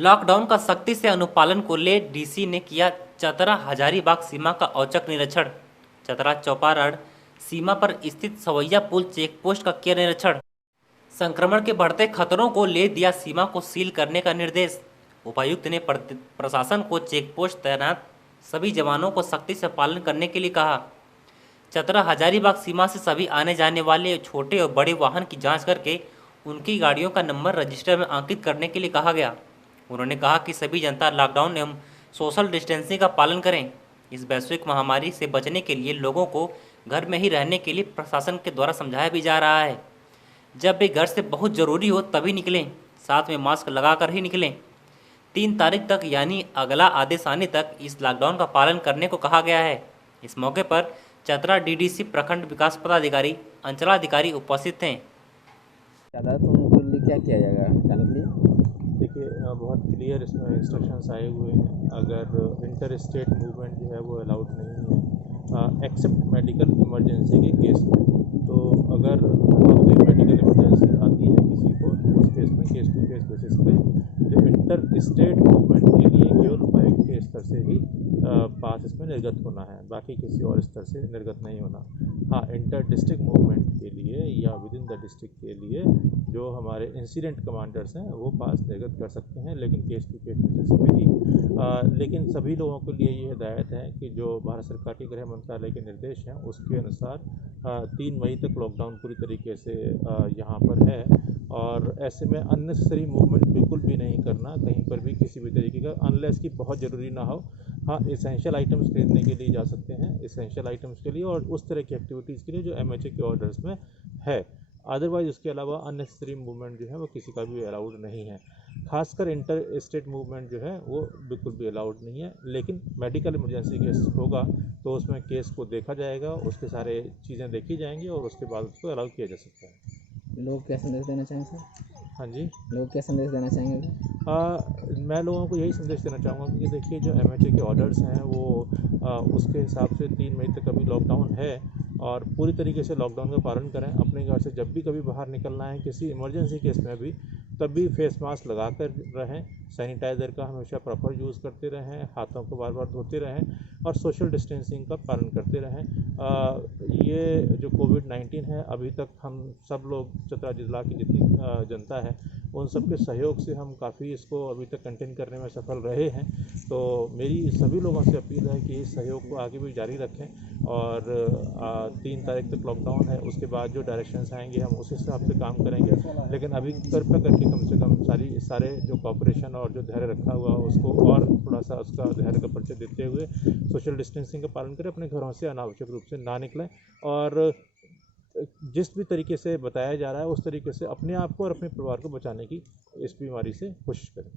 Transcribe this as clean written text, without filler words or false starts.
Lockdown का सख्ती से अनुपालन को ले डीसी ने किया चतरा हजारीबाग सीमा का औचक निरीक्षण। चतरा चौपारण सीमा पर स्थित सवैया पुल चेक पोस्ट का किया निरीक्षण। संक्रमण के बढ़ते खतरों को ले दिया सीमा को सील करने का निर्देश। उपायुक्त ने प्रशासन को चेक पोस्ट तैनात सभी जवानों को सख्ती से पालन करने के लिए कहा। चतरा हजारीबाग सीमा से सभी आने जाने वाले छोटे और बड़े वाहन की जांच करके उनकी गाड़ियों का नंबर रजिस्टर में अंकित करने के लिए कहा गया। उन्होंने कहा कि सभी जनता लॉकडाउन एवं सोशल डिस्टेंसिंग का पालन करें। इस वैश्विक महामारी से बचने के लिए लोगों को घर में ही रहने के लिए प्रशासन के द्वारा समझाया भी जा रहा है। जब भी घर से बहुत ज़रूरी हो तभी निकलें, साथ में मास्क लगाकर ही निकलें। 3 तारीख तक यानी अगला आदेश आने तक इस लॉकडाउन का पालन करने को कहा गया है। इस मौके पर चतरा डीडीसी प्रखंड विकास पदाधिकारी अंचलाधिकारी उपस्थित थे। ज़्यादा तो उनके लिए क्या किया जाएगा जाने के लिए? देखिए, बहुत क्लियर इसमें इंस्ट्रक्शंस आए हुए हैं। अगर इंटर स्टेट मूवमेंट जो है वो अलाउड नहीं है एक्सेप्ट मेडिकल इमरजेंसी के केस में। तो अगर कोई मेडिकल इमरजेंसी आती है किसी को, तो उस केस में केस टू केस बेसिस पे जो इंटर स्टेट मूवमेंट के लिए केवल उपायुक्त के स्तर से ही पास इसमें निर्गत होना है, बाकी किसी और स्तर से निर्गत नहीं होना। हाँ, इंटर डिस्ट्रिक्ट मूवमेंट के लिए या विद इन द डिस्ट्रिक्ट के लिए जो हमारे इंसिडेंट कमांडर्स हैं वो पास निर्गत कर सकते हैं, लेकिन केस टू केस बेसिस पे ही। लेकिन सभी लोगों के लिए ये हिदायत है कि जो भारत सरकार के गृह मंत्रालय के निर्देश हैं उसके अनुसार 3 मई तक लॉकडाउन पूरी तरीके से यहाँ पर है। और ऐसे में अननेसेसरी मूवमेंट बिल्कुल भी नहीं करना कहीं पर भी किसी भी तरीके का, अनलेस कि बहुत ज़रूरी ना हो। हाँ, एसेंशियल आइटम्स खरीदने के लिए जा सकते हैं, एसेंशियल आइटम्स के लिए और उस तरह की एक्टिविटीज़ के लिए जो एमएचए के ऑर्डर्स में है। अदरवाइज़ उसके अलावा अननेसेसरी मूवमेंट जो है वो किसी का भी अलाउड नहीं है। खासकर इंटर स्टेट मूवमेंट जो है वो बिल्कुल भी अलाउड नहीं है। लेकिन मेडिकल इमरजेंसी केस होगा तो उसमें केस को देखा जाएगा, उसके सारे चीज़ें देखी जाएंगी और उसके बाद उसको अलाउ किया जा सकता है। लोग क्या संदेश देना चाहेंगे सर? हाँ जी, लोग क्या संदेश देना चाहेंगे? मैं लोगों को यही संदेश देना चाहूँगा कि देखिए, जो एमएचए के ऑर्डर्स हैं वो उसके हिसाब से 3 मई तक अभी लॉकडाउन है और पूरी तरीके से लॉकडाउन का पालन करें। अपने घर से जब भी कभी बाहर निकलना है किसी इमरजेंसी केस में भी, तब भी फेस मास्क लगा कर रहें, सैनिटाइज़र का हमेशा प्रॉपर यूज़ करते रहें, हाथों को बार बार धोते रहें और सोशल डिस्टेंसिंग का पालन करते रहें। ये जो कोविड-19 है, अभी तक हम सब लोग चतरा जिला की जितनी जनता है उन सब के सहयोग से हम काफ़ी इसको अभी तक कंटेन करने में सफल रहे हैं। तो मेरी सभी लोगों से अपील है कि इस सहयोग को आगे भी जारी रखें और 3 तारीख तक लॉकडाउन है, उसके बाद जो डायरेक्शंस आएंगे हम उस हिसाब से काम करेंगे। लेकिन अभी कृपया करके कम से कम सारे जो कॉपरेशन और जो धैर्य रखा हुआ उसको और थोड़ा सा उसका धैर्य का परिचय देते हुए सोशल डिस्टेंसिंग का पालन करें, अपने घरों से अनावश्यक रूप से ना निकलें और जिस भी तरीके से बताया जा रहा है उस तरीके से अपने आप को और अपने परिवार को बचाने की इस बीमारी से कोशिश करें।